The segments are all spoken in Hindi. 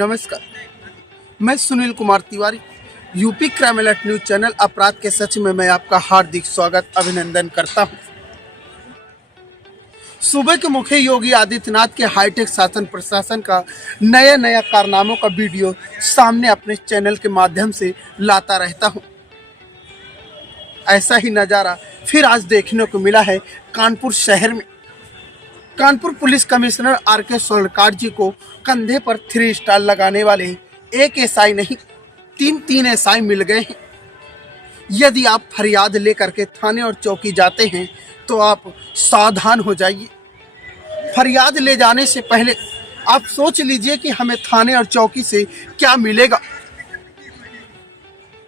नमस्कार, मैं Sunil Kumar Tiwari, UP crime alert news channel अपराध के सच में मैं आपका हार्दिक स्वागत अभिनंदन करता हूं। सूबे के मुख्य योगी आदित्यनाथ के हाईटेक शासन प्रशासन का नया कारनामों का वीडियो सामने अपने चैनल के माध्यम से लाता रहता हूं। ऐसा ही नज़ारा फिर आज देखने को मिला है कानपुर शहर में। Kanpur police commissioner R K. Solkar ji को कंधे पर 3 स्टार लगाने वाले एक एसआई नहीं 3 एसआई मिल गए हैं। यदि आप फरियाद लेकर के थाने और चौकी जाते हैं तो आप सावधान हो जाइए। फरियाद ले जाने से पहले आप सोच लीजिए कि हमें थाने और चौकी से क्या मिलेगा।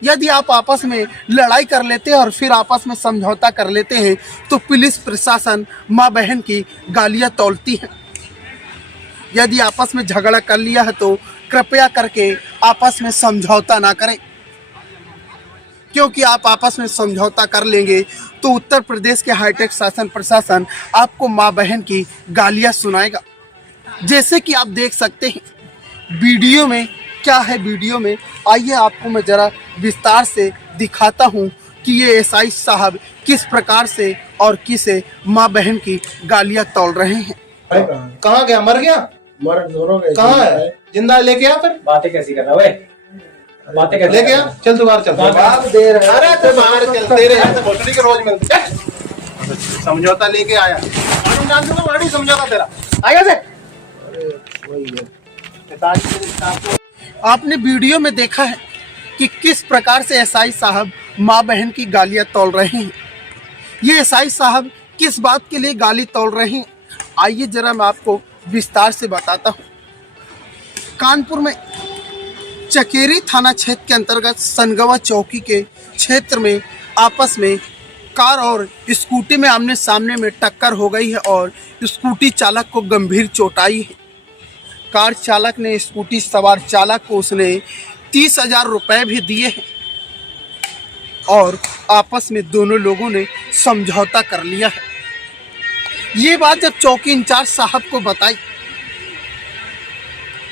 यदि आप आपस में लड़ाई कर लेते हैं और फिर आपस में समझौता कर लेते हैं तो पुलिस प्रशासन माँ बहन की गालियाँ तौलती है। यदि आपस में झगड़ा कर लिया है तो कृपया करके आपस में समझौता ना करें, क्योंकि आप आपस में समझौता कर लेंगे तो उत्तर प्रदेश के हाईटेक शासन प्रशासन आपको माँ बहन की गालियाँ सुनाएगा। जैसे कि आप देख सकते हैं वीडियो में क्या है। वीडियो में आइए आपको मैं ज़रा विस्तार से दिखाता हूँ कि ये एसआई साहब किस प्रकार से और किसे माँ बहन की गालियाँ तौल रहे हैं। कहाँ गया? मर गया? मर दोनों गए। कहाँ है? जिंदा लेके आ फिर। बातें कैसी कर रहा है? बातें कैसे लेके आ? चल तू बाहर चल। दे रहे हैं। अरे तू बाहर चल, तेरे यहाँ से भोसड़ी के रोज मिलते हैं। समझौता लेके आया। मालूम जान दूंगा मालूम समझौता तेरा। आएगा से? आपने वीडियो में देखा है कि किस प्रकार से एसआई साहब माँ बहन की गालियाँ तौल रहे हैं। ये एसआई साहब किस बात के लिए गाली तौल रहे हैं, आइए जरा मैं आपको विस्तार से बताता हूँ। कानपुर में चकेरी थाना क्षेत्र के अंतर्गत सनगवा चौकी के क्षेत्र में आपस में कार और स्कूटी में आमने सामने में टक्कर हो गई है और स्कूटी चालक को गंभीर चोट आई है। कार चालक ने स्कूटी सवार चालक को उसने 30,000 रुपये भी दिए हैं और आपस में दोनों लोगों ने समझौता कर लिया है। ये बात जब चौकी इंचार्ज साहब को बताई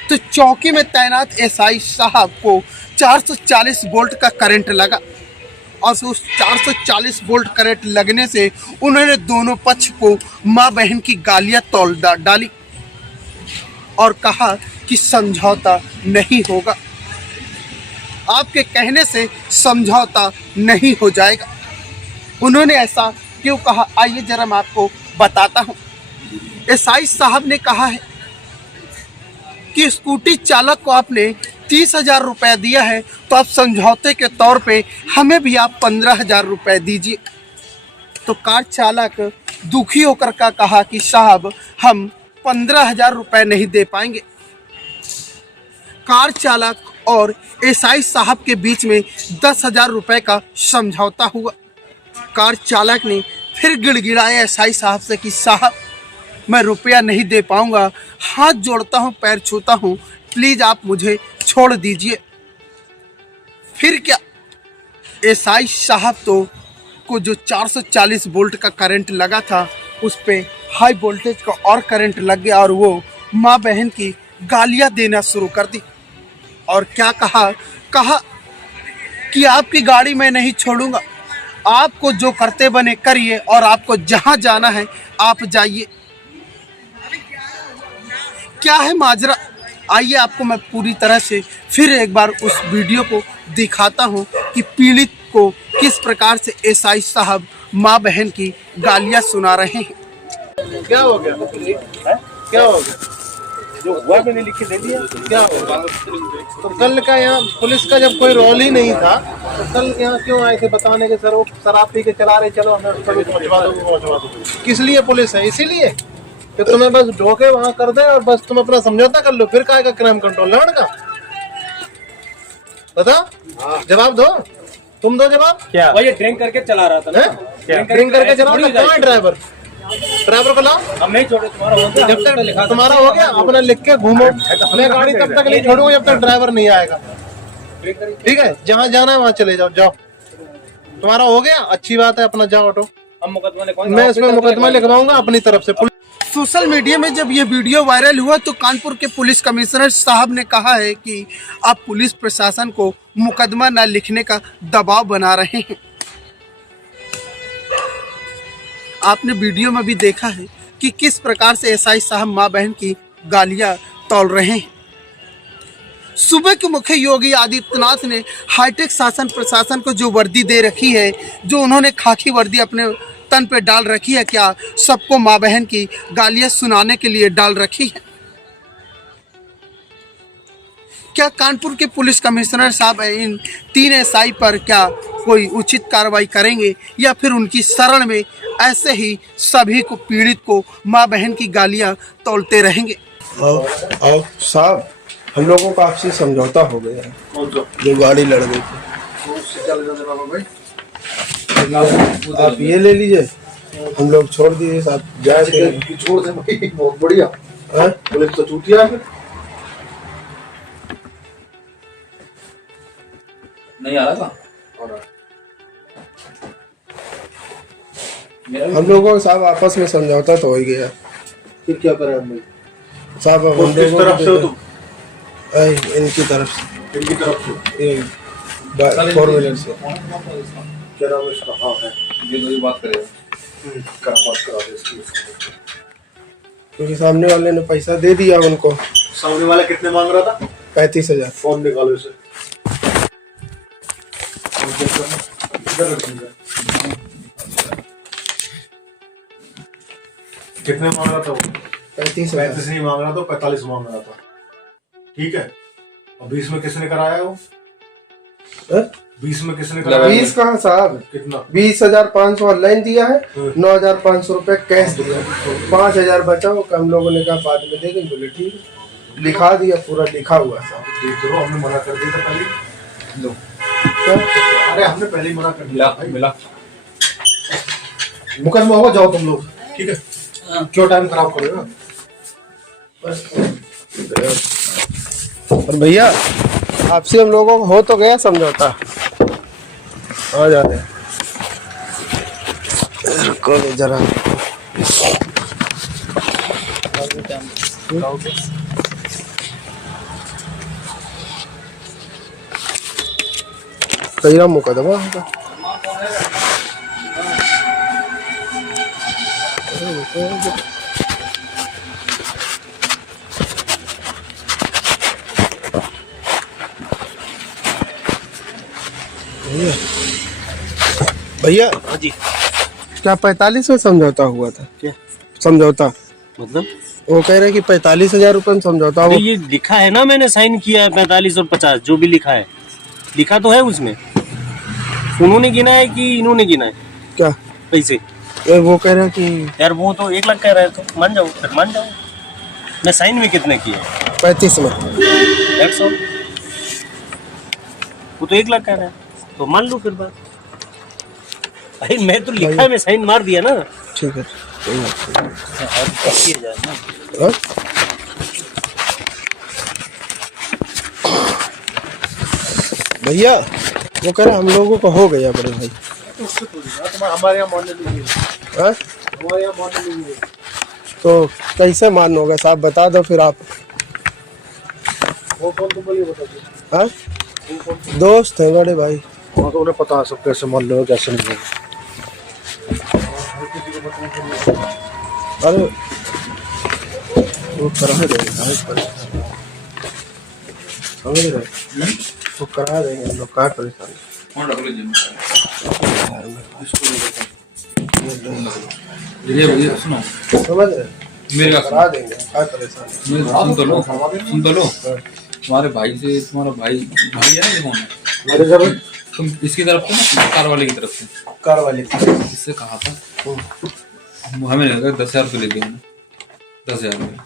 तो चौकी में तैनात एसआई साहब को 440 वोल्ट का करंट लगा और उस 440 वोल्ट करंट लगने से उन्होंने दोनों पक्ष को माँ बहन की गालियाँ तौल डाली और कहा कि समझौता नहीं होगा। आपके कहने से समझौता नहीं हो जाएगा। उन्होंने ऐसा क्यों कहा, आइए जरा मैं आपको बताता हूँ। एसआई साहब ने कहा है कि स्कूटी चालक को आपने 30,000 रुपये दिया है तो आप समझौते के तौर पे हमें भी आप 15,000 रुपये दीजिए। तो कार चालक दुखी होकर का कहा कि साहब हम 15,000 रुपये नहीं दे पाएंगे। कार चालक और एसआई साहब के बीच में 10,000 रुपये का समझौता हुआ। कार चालक ने फिर गिड़गिड़ाया एसआई साहब से कि साहब मैं रुपया नहीं दे पाऊंगा, हाथ जोड़ता हूं, पैर छूता हूं, प्लीज़ आप मुझे छोड़ दीजिए। फिर क्या, एसआई साहब तो को जो 440 वोल्ट का करंट लगा था उस पे हाई वोल्टेज का और करंट लग गया और वो माँ बहन की गालियाँ देना शुरू कर दी। और क्या कहा कि आपकी गाड़ी मैं नहीं छोड़ूंगा, आपको जो करते बने करिए और आपको जहाँ जाना है आप जाइए। क्या है माजरा, आइए आपको मैं पूरी तरह से फिर एक बार उस वीडियो को दिखाता हूँ कि पीड़ित को किस प्रकार से एसआई साहब माँ बहन की गालियाँ सुना रहे हैं। क्या हो गया? क्या हो गया? जो हुआ मैंने लिख के दे दिया। क्या होगा? तो कल का यहाँ पुलिस का जब कोई रोल ही नहीं था तो कल यहाँ क्यों आए थे बताने के सर वो शराब पी के चला रहे, चलो हमें सभी पहुँचवा दो। किस लिए पुलिस है? इसीलिए कि तुम्हें बस ढोके वहाँ कर दे और बस तुम अपना समझौता कर लो, फिर काय का क्राइम कंट्रोल लड़ का। बताओ, जवाब दो, तुम दो जवाब। क्या वो ये ड्रिंक करके चला रहा था ना? ड्रिंक करके चला रहा था? कहाँ है ड्राइवर? ड्राइवर को लाओ। हम नहीं छोड़े, तुम्हारा हो गया। जब तक तुम्हारा हो गया अपना लिख के घूमो। मैं गाड़ी तब तक नहीं छोड़ूंगा जब तक ड्राइवर नहीं आएगा। ठीक है, जहाँ जाना है वहाँ चले जाओ। जाओ, तुम्हारा हो गया, अच्छी बात है, अपना जाओ ऑटो। हम मुकदमा लिखवाएंगे। मैं इसमें मुकदमा लिखवाऊंगा अपनी तरफ से। सोशल मीडिया में जब ये वीडियो वायरल हुआ तो कानपुर के पुलिस कमिश्नर साहब ने कहा है कि आप पुलिस प्रशासन को मुकदमा न लिखने का दबाव बना रहे हैं। आपने वीडियो में भी देखा है कि किस प्रकार से एसआई साहब मां बहन की गालियां तौल रहे हैं। सूबे के मुख्य योगी आदित्यनाथ ने हाईटेक शासन प्रशासन को जो वर्दी दे रखी है, जो उन्होंने खाकी वर्दी अपने तन पे डाल रखी है, क्या सबको माँ बहन की गालियां सुनाने के लिए डाल रखी है? क्या कानपुर के पुलिस कमिश्नर साहब इन 3 एसआई पर क्या कोई उचित कार्रवाई करेंगे या फिर उनकी शरण में ऐसे ही सभी को पीड़ित को माँ बहन की गालियां तौलते रहेंगे? और साहब, हम लोगों का आपसी समझौता हो गया है, जो गाड़ी लड़ गई थी। आप ये ले लीजिए, हम लोग छोड़ दिए साहब, जाए छोड़ दे भाई, बहुत बढ़िया। पुलिस तो चूतिया है। नहीं आ रहा था। हम लोगों का साहब आपस में समझौता तो हो ही गया। फिर क्या करें हम लोग? साहब हम किस तरफ से हो तुम? इनकी तरफ से, इनकी तरफ से, 4 व्हीलर से। क्या नाम है इसका? हाँ है, ये बात करेगा। क्या बात करा दे इसकी? क्योंकि सामने वाले ने पैसा दे दिया उनको। सामने वाला कितने मांग रहा था? 35,000। फोन निकालो इसे। कितने मांग रहा था वो? 35,000 नहीं मांग रहा था, 45 मांग रहा था। ठीक है, और 20 में किसने कराया वो? 20 में किसने कराया? 20 कहाँ साहब? कितना? 20,500 ऑनलाइन दिया है, 9,500 रुपए कैश दिया, 5,000 बचा। वो हम लोगों ने कहा बाद में देंगे, बोले ठीक है, लिखा दिया, पूरा लिखा हुआ साहब। देख दो, हमने मना कर दिया था पहले। लो, क्या? अरे हमने पहले ही मना कर दिया। मिला मुकदमा होगा, जाओ तुम लोग। ठीक है, क्यों टाइम खराब करोगे? और भैया आपसे हम लोगों को हो तो गया समझौता, आ जा रहे रुको जरा। कई मुकदमा होगा। भैया जी, क्या 45 में समझौता हुआ था? क्या समझौता मतलब? वो कह रहे कि 45,000 रुपए में समझौता हो। ये लिखा है ना, मैंने साइन किया है 45 और 50, जो भी लिखा है, लिखा तो है उसमें। उन्होंने गिना है कि इन्होंने गिना है क्या पैसे? वो कह रहे कि यार वो तो 1 लाख कह रहे, तो मान जाओ, फिर मान जाओ। मैं साइन में कितने किए? 35 में। 150। वो तो 1 लाख कह रहा है, तो मान लो फिर बात। भाई मैं तो लिखा है, मैं साइन मार दिया ना। ठीक है, हाँ? भैया वो कह रहे हम लोगों को हो गया बड़े भाई। हमारे यहाँ मानने नहीं है। हाँ? हमारे यहाँ मानने नहीं है। तो कैसे मान होगा साहब, बता दो फिर आप। वो कौन तुम बोलिए, बता दो। हाँ? दोस्त है बड़े भाई। हाँ, तो उन्हें पता है सब कैसे मान लो कैसे नहीं। अरे वो करा देंगे, समझ रहे? वो करा देंगे हम लोग, क्या परेशान। भैया सुनो, समझ रहे? मेरे बात करा देंगे, क्या परेशान। सुन तो लो, सुन तो लो। तुम्हारे भाई से, तुम्हारा भाई है ना, ये कौन है? मेरे घर में तुम इसकी तरफ से ना, कार वाले की तरफ से? कार वाले इससे कहा था हमें लगा 10,000 रुपये ले दिया उन्हें, 10,000 रुपये।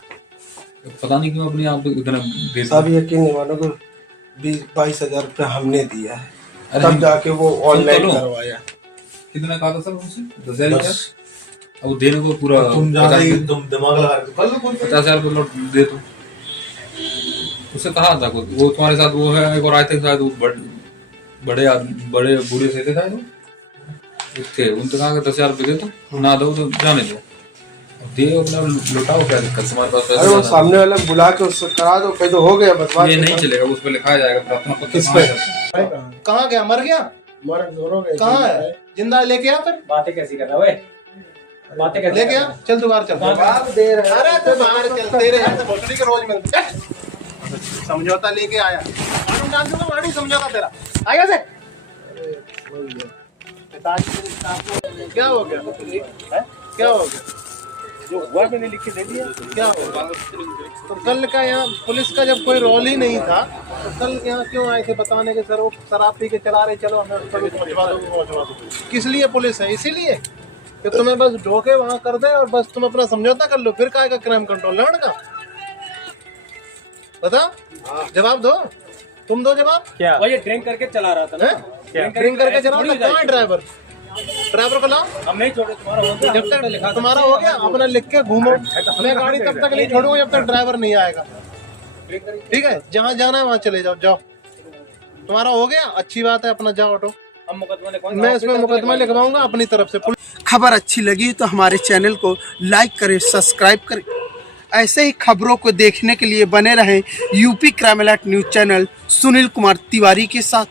पता नहीं क्यों अपने आप को इतना दे। सब यकीन नहीं मानोगे, 22,000 रुपये हमने दिया है, अरे तब जाके वो ऑनलाइन लो। करवाया। कितना कहा था सर उनसे? 10,000। अब देने को पूरा तुम ज्यादा ही तुम दिमाग लगा रहे हो। कल को 50,000 रुपये लौट दे दो। उससे कहा था कुछ, वो तुम्हारे साथ वो है, एक और आए थे शायद, वो बड़े बड़े बूढ़े से थे शायद, वो थे। उनसे कहा कि 10,000 रुपये दे दो, ना दो तो जाने दो। दे अपना लुटाओ, क्या दिक्कत तुम्हारे पास पैसे अरे वो ज्यादा सामने वाला बुला के उससे करा दो, कहीं तो हो गया बस है। ये नहीं चलेगा, उस पर लिखा जाएगा प्रार्थना पत्र। किस पे? कहाँ गया, मर गया? मर दोनों गए। कहाँ है? जिंदा है, लेके आ फिर। बातें कैसी कर रहा है? बातें कैसे लेके आ, चल तू बाहर चल। जवाब दे रहे हैं। अरे तू बाहर चल, तेरे यहाँ से भोसड़ी के रोज मिलते हैं। समझौता लेके आया, मालूम जान दूंगा, मालूम समझौता तेरा आएगा से। क्या हो गया? क्या हो गया? जो हुआ मैंने लिख के दे दिया। क्या हो गया? तो कल का यहाँ पुलिस का जब कोई रोल ही नहीं था, तो कल यहाँ क्यों आए थे बताने के सर वो शराब पी के चला रहे, चलो हमें सभी पहुँचवा दो। किस लिए पुलिस है? इसीलिए कि तुम्हें बस ढोके वहाँ कर दे और बस तुम अपना समझौता कर लो, फिर काय का क्राइम कंट्रोल लड़न का? बता, जवाब दो, तुम दो जवाब। क्या वो ये ड्रिंक करके चला रहा था ना? ड्रिंक करके चला रहा था? कहाँ है ड्राइवर? ड्राइवर को लाओ। हम नहीं छोड़े, तुम्हारा हो गया। जब तक तुम्हारा हो गया अपना लिख के घूमो, मैं गाड़ी तब तक नहीं छोड़ूंगा जब तक ड्राइवर नहीं आएगा। ठीक है, जहाँ जाना है वहाँ चले जाओ, जाओ। तुम्हारा हो गया, अच्छी बात है, अपना जाओ ऑटो। हम मुकदमा मैं इसमें मुकदमा लिखवाऊंगा अपनी तरफ से। खबर अच्छी लगी तो हमारे चैनल को लाइक करें, सब्सक्राइब करें। ऐसे ही खबरों को देखने के लिए बने रहें UP crime alert news channel Sunil Kumar Tiwari के साथ।